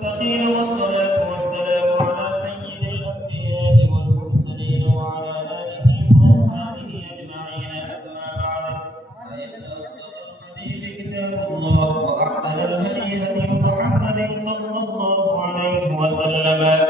المتقين والصلاة والسلام على سيد الأنبياء والمرسلين وعلى آله وأصحابه أجمعين. أما بعد، فإن أصدق الحديث كتاب الله وأحسن الهدي هدي محمد صلى الله عليه وسلم،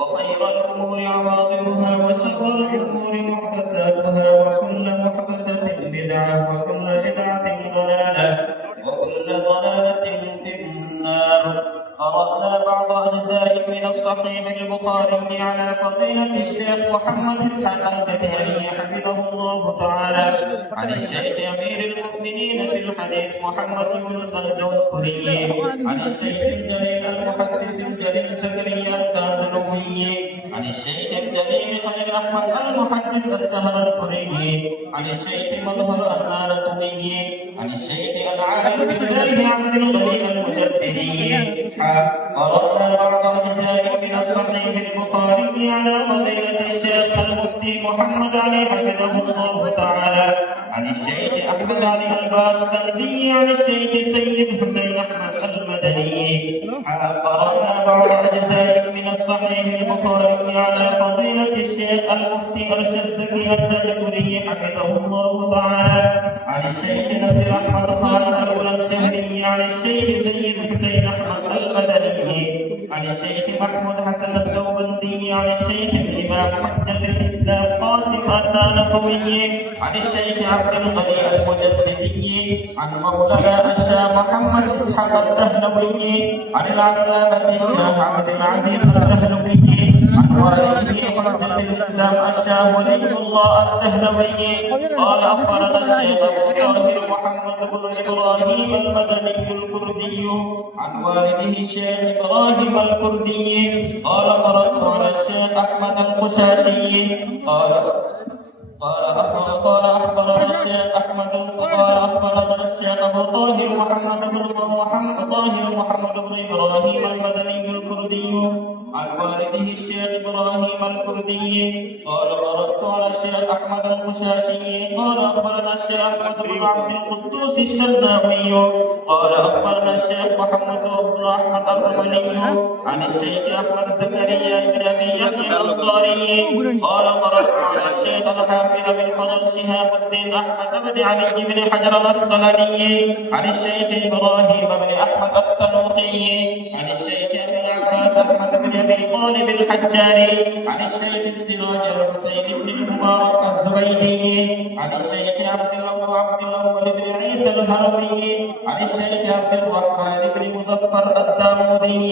وخير الأمور عواقبها وشر الأمور محدثاتها وكل محدثة بدعة وكل بدعة ضلالة وكل ضلالة في النار. قرأنا بعض أجزاء من الصحيح البخاري على فضيلة الشيخ محمد إسحاق الكتاني حفظه الله تعالى عن الشيخ أمير المؤمنين في الحديث محمد بن سعد الخليلي عن الشيخ الجليل المحدث الجليل زكريا الكاظمي عن الشيخ الجليل خليل أحمد المحدث السهر الخليلي عن الشيخ مظهر النار الطبي عن الشيخ العالم بالله عبد الغني المجددي. قرأنا بعض أجزاء من الصحيح البخاري على فضيلة الشيخ المفتي محمد علي حفظه الله تعالى عن الشيخ أحمد علي الباستندي عن الشيخ سيد حسين أحمد المدني. قرأنا بعض أجزاء من الصحيح البخاري على فضيلة الشيخ المفتي أرشد زكي التجبري حفظه الله تعالى عن الشيخ نصر أحمد خالد الشهري عن الشيخ سيد حسين أحمد المدني عن الشيخ محمود حسن الدوبندي عن الشيخ الإمام حجة الإسلام قاسم النانوي عن الشيخ عبد الغني المجددي عن مولانا الشيخ محمد إسحاق الدهلوي عن العلامة الشيخ عبد العزيز الدهلوي عن والده حجة الإسلام الشيخ ولي الله الدهلوي قال أخبرنا الشيخ أبو طاهر محمد بن إبراهيم المدني الكردي عن والده الشيخ إبراهيم الكردي قال قرأت على الشيخ أحمد القشاشي قال أخبرنا الشيخ أحمد قال أخبرنا الشيخ أبو طاهر محمد بن إبراهيم المدني الكردي عن والده الشيخ إبراهيم الكردي قال قرأت على الشيخ أحمد القشاشي قال أخبرنا الشيخ أحمد بن عبد القدوس الشناوي قال أخبرنا الشيخ محمد بن أحمد الرملي عن الشيخ أحمد زكريا بن أبي يحيى الأنصاري قال قرأت على الشيخ الحافظ بن فضل شهاب الدين أحمد بن علي بن حجر الأسقلاني عن الشيخ إبراهيم بن أحمد التنوخي عن الشيخ أبي العباس أحمد بن أبي طالب الحجاري عن الشيخ السراج الحسين بن المبارك الزبيدي عن الشيخ عبد الأول بن عيسى الهروي عن الشيخ عبد الرحمن بن مظفر الداودي